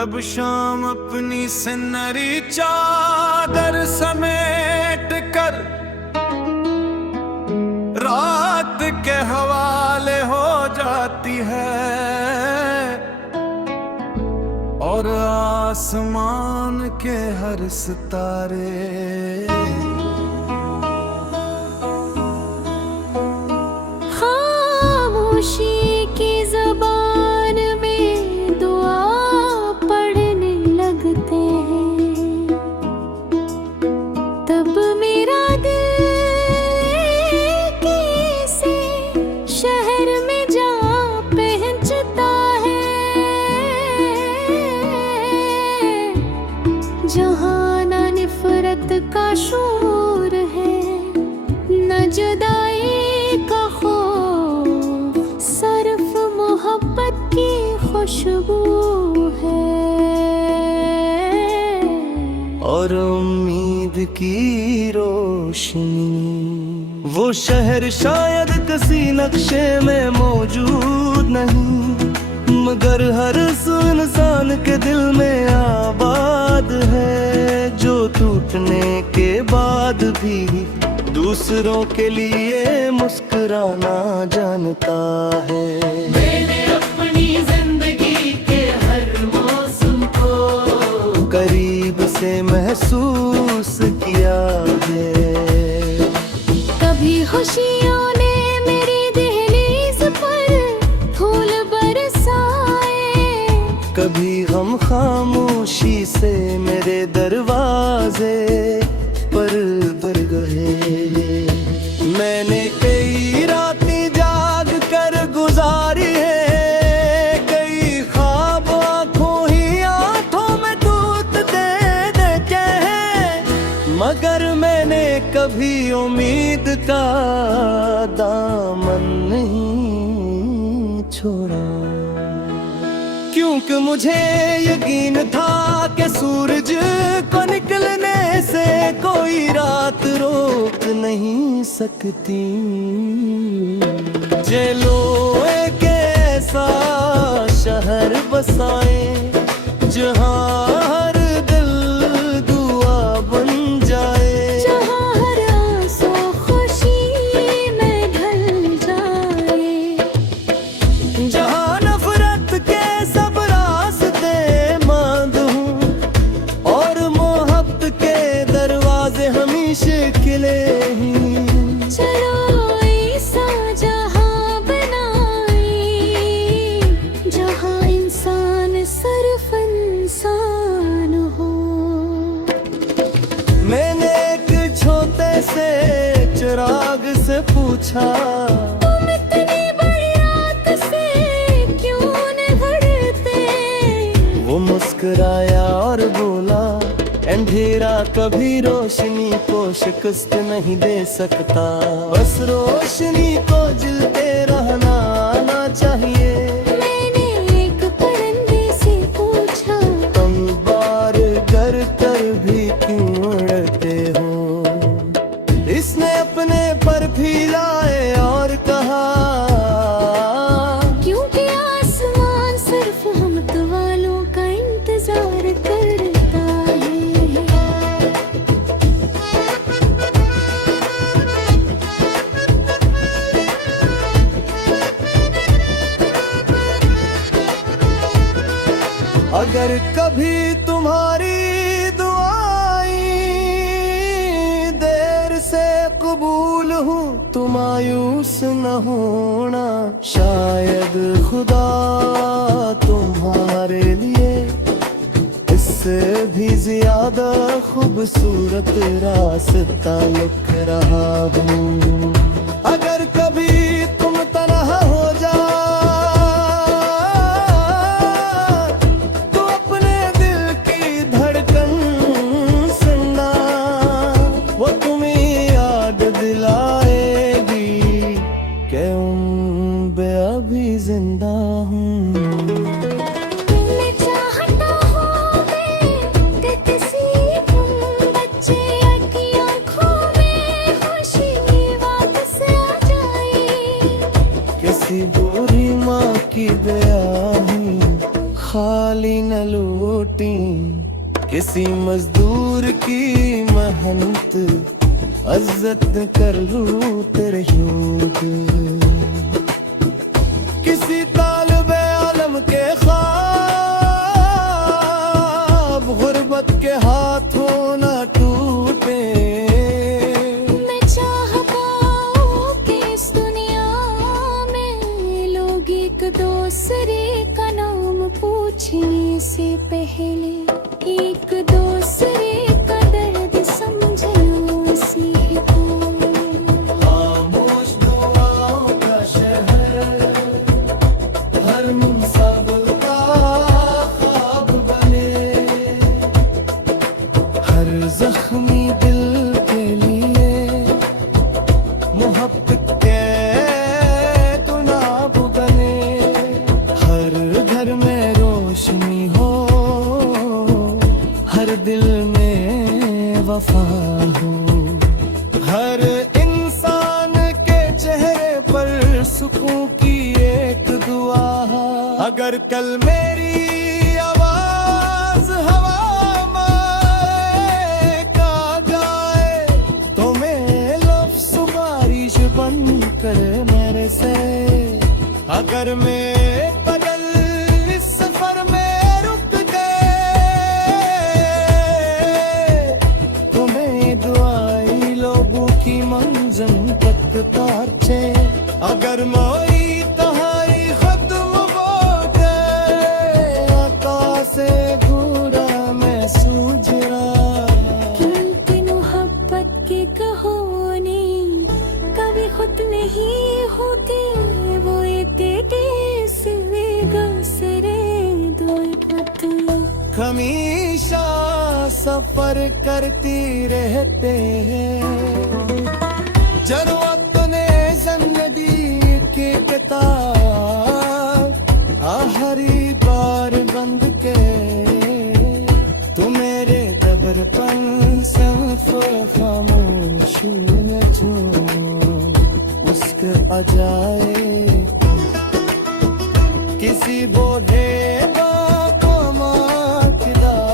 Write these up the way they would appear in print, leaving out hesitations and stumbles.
जब शाम अपनी सिन्नरी चादर समेट कर रात के हवाले हो जाती है और आसमान के हर सितारे खामोशी की ज़बान में दुआ पढ़ने लगते हैं। तब मेरा दिल किसी शहर में जा पहुंचता है जहाँ न नफरत का शोर है न जुदाई का खौफ, सिर्फ मोहब्बत की खुशबू है और उम्मीद की रोशनी। वो शहर शायद किसी नक्शे में मौजूद नहीं, मगर हर इंसान के दिल में आबाद है, जो टूटने के बाद भी दूसरों के लिए मुस्कुराना जानता है। मैंने अपनी जिंदगी के हर मौसम को करीब से महसूस किया है। कभी खुशियों ने मेरी दहलीज पर फूल बरसाए, कभी हम खामोशी से मेरे दरवाजे पर भर गए। मैंने कई रातें जाग कर गुजारी है, कई ख्वाब आँखों ही आँखों में टूटते देखे हैं, मगर मैंने कभी उम्मीद का दामन नहीं छोड़ा, क्योंकि मुझे यकीन था कि सूरज को निकलने से कोई रात रोक नहीं सकती। चलो एक ऐसा शहर बसाए जहाँ हर दिल दुआ बन जाए, जहाँ हर आंसू खुशी में ढल जाए, जहाँ नफरत के सब रास्ते बंद हों और मोहब्बत के दरवाजे हमेशा खिले ही। चलो ऐसा जहाँ बनाए जहाँ इंसान सिर्फ इंसान हो। मैंने एक छोटे से चिराग से पूछा, तुम इतनी बड़ी रात से क्यों निभरते? वो मुस्कुराया और बोला, अंधेरा कभी रोशनी को शिकस्त नहीं दे सकता, बस रोशनी को जलते रहना आना चाहिए। मैंने एक परिंदे से पूछा, तुम बार कर कर भी क्यों उड़ते हो? इसने अपने पर फैलाए और कहा, क्योंकि आसमान सिर्फ हमत वालों का इंतजार करता है। अगर कभी तुम्हारी दुआएं देर से कबूल हूँ तो मायूस न होना, शायद खुदा तुम्हारे लिए इससे भी ज्यादा खूबसूरत रास्ता लिख रहा हूँ। अगर कभी तुम तन्हा हो जाओ तो अपने दिल की धड़कन सुनना, वो तुम्हें याद दिलाएगी कि मैं अभी जिंदा हूँ। मैं चाहता हूँ कि किसी तुम बच्चे की आँखों में खुशी वापस आ जाए, किसी बुरी माँ की ब्याही खाली न लो किसी मजदूर की मेहनत इज्जत कर लूं तेरे यूद, किसी तालिबे आलम के ख्वाब गुर्बत के हाथों न टूटे। मैं चाह पाऊं कि इस दुनिया में लोग एक दूसरे का नाम पूछने से पहले एक दूसरे का दर्द समझना सीखो। खामोश दुआओं का शहर हर मुनसब का ख्वाब बने, हर जख्मी दिल के लिए मोहब्बत के गुनाब बने, हर घर में रोशनी हो, हर दिल में वफा हो, हर इंसान के चेहरे पर सुकून की एक दुआ। अगर कल मेरी आवाज हवा में का जाए तो मेरे लफ्ज़ बारिश बन कर मेरे से, अगर मैं कदम इस सफर में रुक गए तो मेरी दुआई लोगों की मंजिल तक पहुंचे। अगर मोरी तहाई खत्म हो जाए आकाश से बुरा मैं सूझ रहा। क्योंकि मोहब्बत की कहानी कभी खुद नहीं होती, वो एक सिरे गसरे दो पत्नी हमेशा सफर करती रहते हैं जरूरत ने जिंदगी के किताब आखिरी बार बंद के तू मेरे दबर पर सिर्फ खामोश न छू मुस्कुरा आ जाए। किसी बोधे को माकिदारे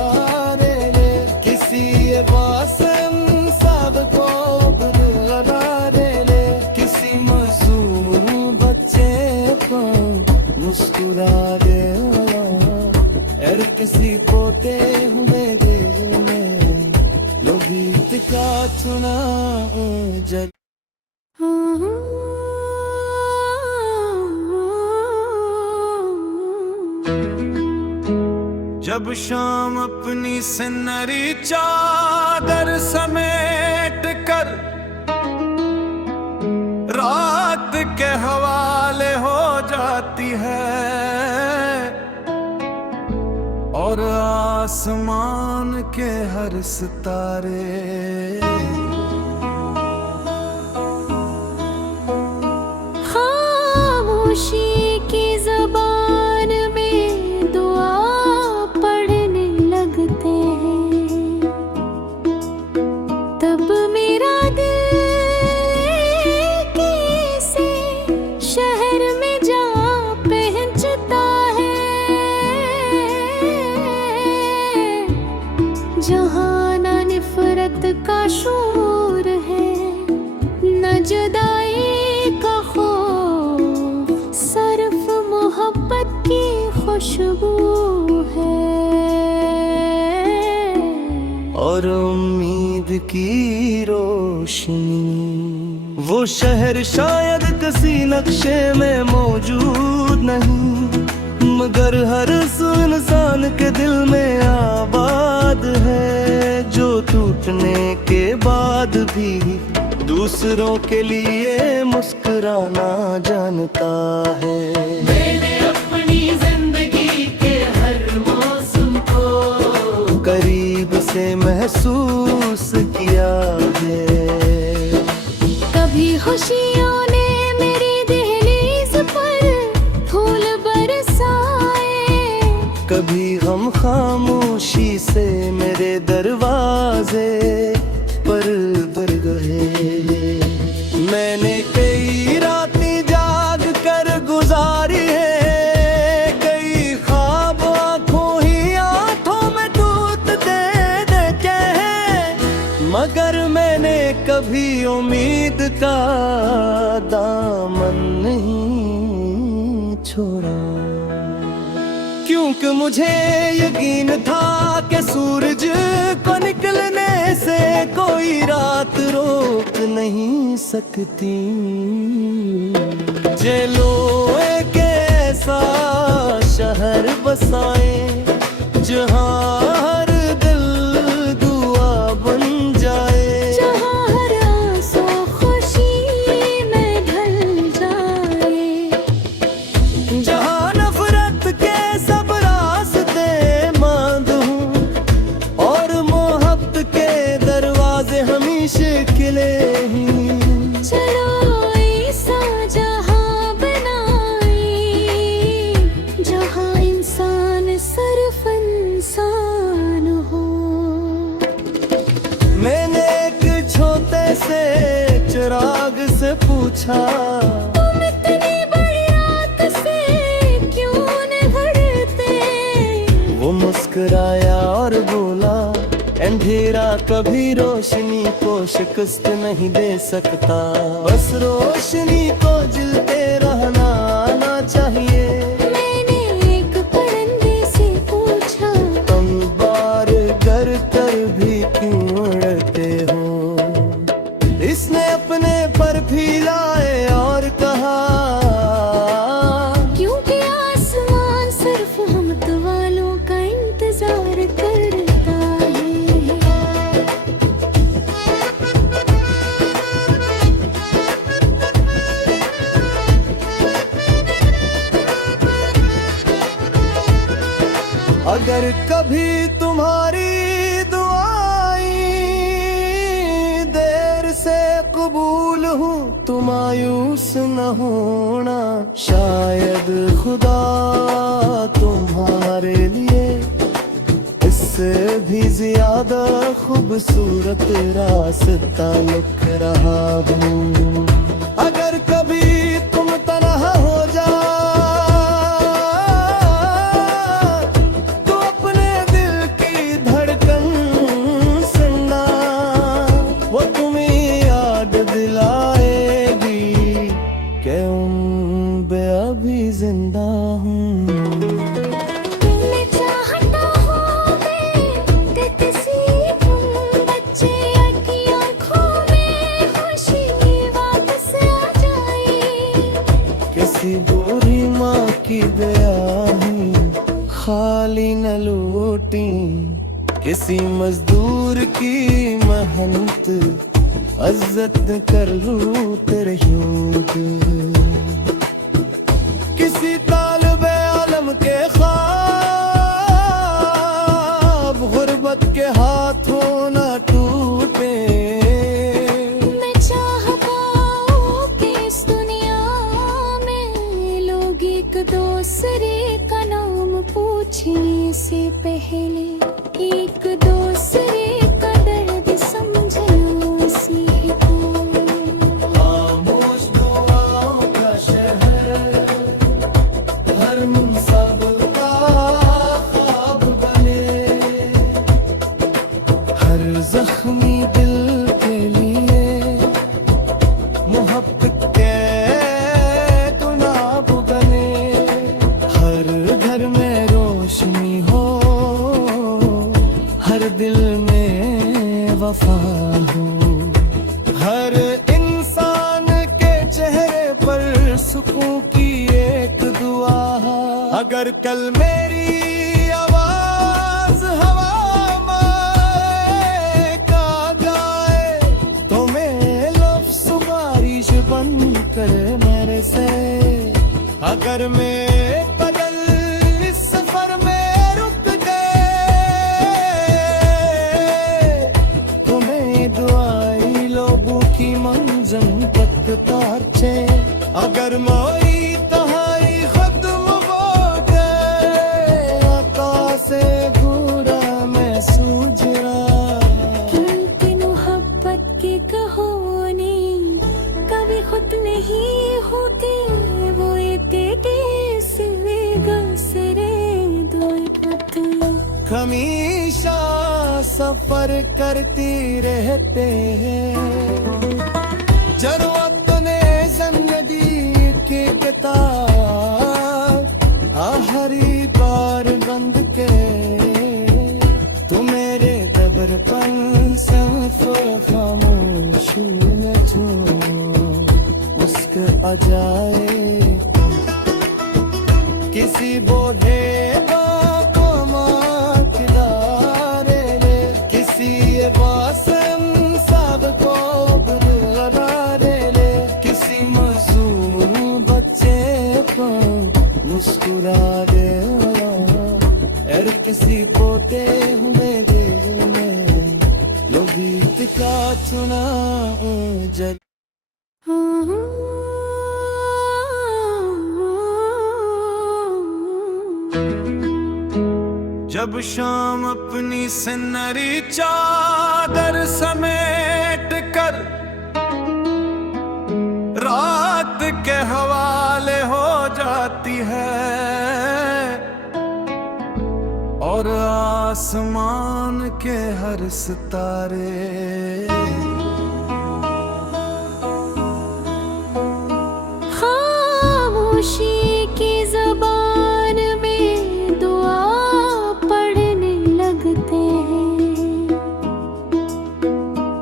ले, किसी बासन सबको बदलारे ले, किसी मासूम बच्चे को मुस्कुरा दे और किसी पोते हुए दिल में लोग गीत का चुना जग। जब शाम अपनी सिन्नरी चादर समेट कर रात के हवाले हो जाती है और आसमान के हर सितारे खामोशी की ज़बान में दुआ पढ़ने लगते हैं, तब मेरा दिल किसी शहर में जा पहुंचता है जहाँ न नफरत का शोर है न जुदाई का खौफ, सिर्फ मोहब्बत की खुशबू है और उम्मीद की रोशनी। वो शहर शायद किसी नक्शे में मौजूद नहीं, मगर हर इंसान के दिल में आबाद है, जो टूटने के बाद भी दूसरों के लिए मुस्कुराना जानता है। मैंने अपनी जिंदगी के हर मौसम को करीब से महसूस किया है। कभी खुशियों ने मेरी दहलीज पर फूल बरसाए, कभी हम खामोशी से मेरे दरवाजे पर भर गए। मैंने कई रातें जाग कर गुजारी है, कई ख्वाब आंखों ही आंखों में टूटते उम्मीद का दामन नहीं छोड़ा, क्योंकि मुझे यकीन था कि सूरज को निकलने से कोई रात रोक नहीं सकती। जेलो एक ऐसा शहर बसाए जहाँ हर दिल दुआ बन जाए, जहाँ हर आंसू खुशी में ढल जाए, जहाँ नफरत के सब रास्ते बंद हों और मोहब्बत के दरवाजे हमेशा खिले ही। चलो ऐसा जहाँ बनाए जहाँ इंसान सिर्फ इंसान हो। मैंने एक छोटे से चिराग से पूछा, तुम इतनी बड़ी रात से क्यों निभरते? वो मुस्कुराया और बोला, अंधेरा कभी रोशनी को शिकस्त नहीं दे सकता, बस रोशनी को जलते रहना आना चाहिए। मैंने एक परिंदे से पूछा, तुम बार कर भी क्यों उड़ते हो? इसने अपने पर फैलाए और कहा, क्योंकि आसमान सिर्फ हमत वालों का इंतजार करता है। अगर कभी तुम्हारी दुआएं देर से कबूल हूँ तो मायूस न होना, शायद खुदा तुम्हारे लिए इससे भी ज्यादा खूबसूरत रास्ता लिख रहा हूँ। अगर कभी तुम तन्हा हो जाओ तो अपने दिल की धड़कन सुनना, वो तुम्हें याद दिलाएगी कि मैं अभी जिंदा हूँ। मैं चाहता हूँ कि किसी बच्चे की आँखों में खुशी वापस आ जाए, किसी बुरी माँ की ब्याही खाली न लूटी, किसी मजदूर की मेहनत इज्जत कर लूट रही, किसी तालिबे आलम के ख्वाब गुर्बत के हाथों न टूटे। मैं चाहता हूँ कि इस दुनिया में लोग एक दूसरे का नाम पूछने से पहले एक दूसरे का दर्द समझना सीखो। खामोश दुआओं का शहर हर मुनसब का ख्वाब बने, हर जख्मी दिल के लिए मोहब्बत के गुलाब बने, हर घर में रोशनी हो, हर दिल में वफा हो, हर इंसान के चेहरे पर सुकून की एक दुआ। अगर कल मेरी आवाज हवा में का गाए तो मैं लफ्ज़ बारिश बन कर मेरे से, अगर मैं बदल इस सफर में रुक गए तो मैं दुआई लोगों की मंजिल तक पहुंचे। अगर मोई तहाई खत्म हो गए आका से पूरा मैं सूझ रहा, क्योंकि मोहब्बत की कहानी कभी खुद नहीं होती, वो एक सिले गसरे दो पतले हमेशा सफर करती रहते हैं। जरूरत ने जिंदगी के किताब आखिरी बार बंद के तू मेरे दबर पर सिर्फ खामोश में छू उसके आ जाए किसी बोधे मुस्कुरा दे और किसी पोते हुए दिल में लो गीत का चुना जल जब शाम अपनी सिन्नरी चादर समेट कर रात के हवाले हो जाती है और आसमान के हर सितारे खामोशी की ज़बान में दुआ पढ़ने लगते हैं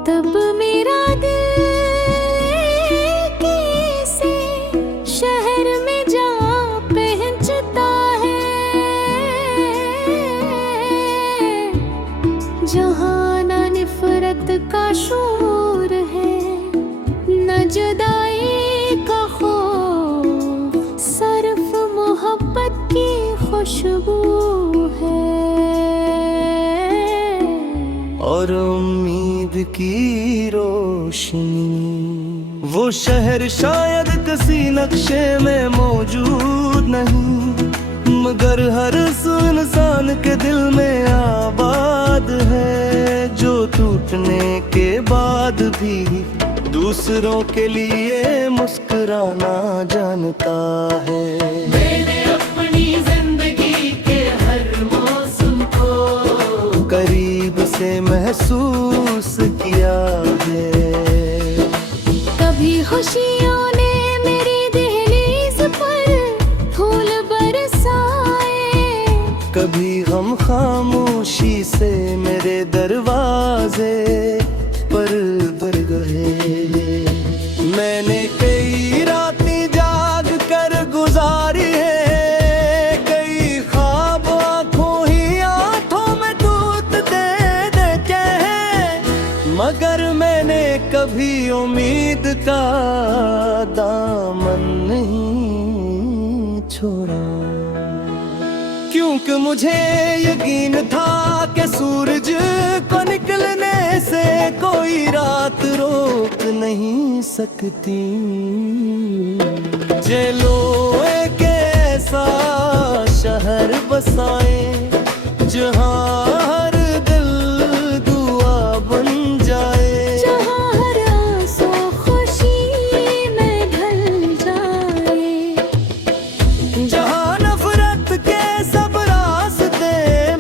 तब मेरा दिल कैसे शहर में जा पहुंचता है जहाँ न नफरत का शोर है न जुदाई का खौफ सिर्फ मोहब्बत की खुशबू है और उम्मीद की रोशनी वो शहर शायद किसी नक्शे में मौजूद नहीं मगर हर इंसान के दिल में आबाद है जो टूटने के बाद भी दूसरों के लिए मुस्कुराना जानता है मैंने अपनी जिंदगी के हर मौसम को करीब से महसूस किया है कभी खुशियों ने मेरी दहलीज पर फूल बरसाए कभी हम खामोशी से मेरे दरवाजे पर भर गए मैंने कई रातें जाग कर गुजारी है कई ख्वाब आँखों ही आँखों में दूध दे देते हैं मगर मैंने कभी उम्मीद का दामन नहीं छोड़ा क्योंकि मुझे यकीन था कि सूरज को निकलने से कोई रात रोक नहीं सकती चलो एक ऐसा शहर बसाए जहाँ हर दिल दुआ बन जाए जहाँ हर आंसू खुशी में ढल जाए जहाँ नफरत के सब रास्ते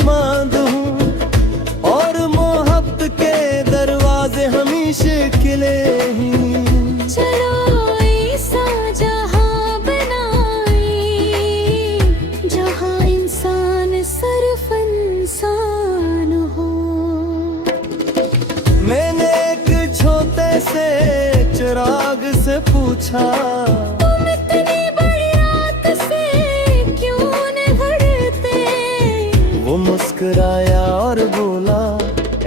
बंद हों और मोहब्बत के दरवाजे हमेशा खिले ही चलो ऐसा जहाँ बनाए जहाँ इंसान सिर्फ इंसान हो मैंने एक छोटे से चिराग से पूछा तुम इतनी बड़ी रात से क्यों निभरते वो मुस्कुराया और बोला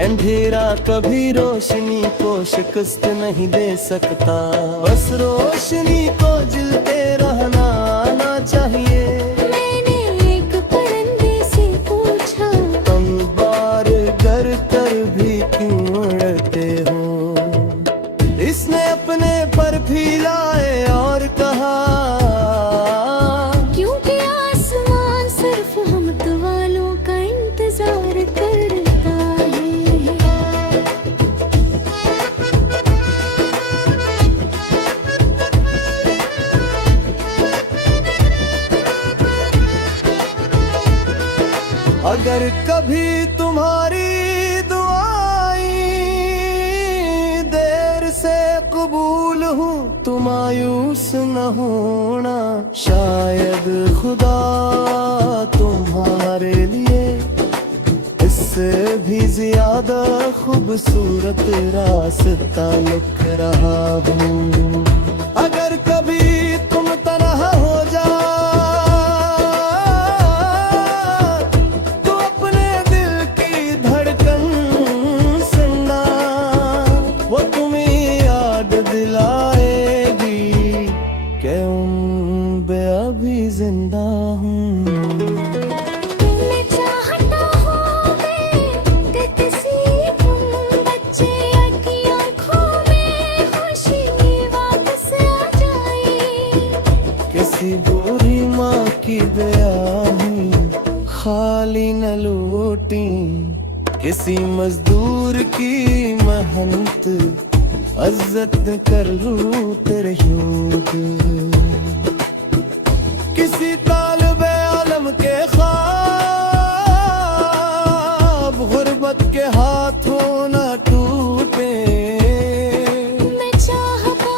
अंधेरा कभी रोशनी को शिकस्त नहीं दे सकता बस रोशनी को जलते रहना आना चाहिए मैंने एक परिंदे से पूछा तुम बार घर कर भी क्यों उड़ते हो इसने अपने पर फैलाए और कहा क्योंकि आसमान सिर्फ हम वालों का इंतजार करता है अगर कभी तुम्हारी दुआएं देर से कबूल हुई तो मायूस न होना, शायद खुदा तुम्हारे लिए इससे भी ज्यादा खूबसूरत रास्ता लिख रहा हूँ। अगर कभी तुम तन्हा हो जाओ तो अपने दिल की धड़कन सुनना, वो तुम्हें याद दिलाएगी कि मैं अभी जिंदा हूँ। मैं चाहता हूँ कि किसी बच्चे की आँखों में खुशी वापस आ जाए। किसी बुरी माँ की दयाही खाली न लूटी, किसी मजदूर की मेहनत इज्जत कर लूं तेरे यूद, किसी तालिबे आलम के ख्वाब गुर्बत के हाथों न टूटे। मैं चाहता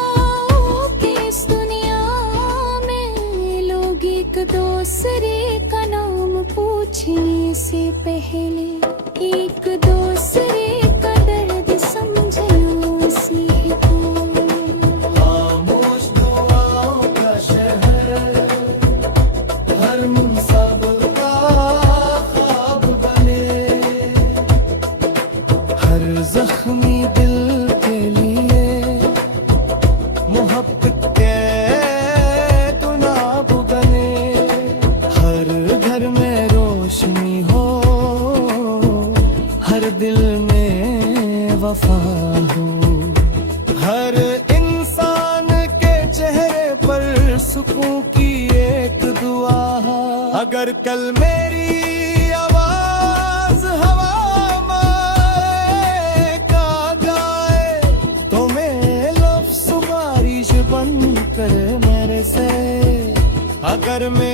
हूँ कि इस दुनिया में लोग एक दूसरे का नाम पूछने से पहले एक दूसरे का दर्द समझना सीखो। खामोश दुआओं का शहर हर मुनसब का ख्वाब बने, हर जख्मी दिल के लिए मोहब्बत के गुलाब बने, हर घर में रोशनी हो, हर दिल में वफा हो, हर इंसान के चेहरे पर सुकून की एक दुआ। अगर कल मेरी आवाज हवा में का गाए तो मैं लफ्ज़ बारिश बन कर मेरे से, अगर मैं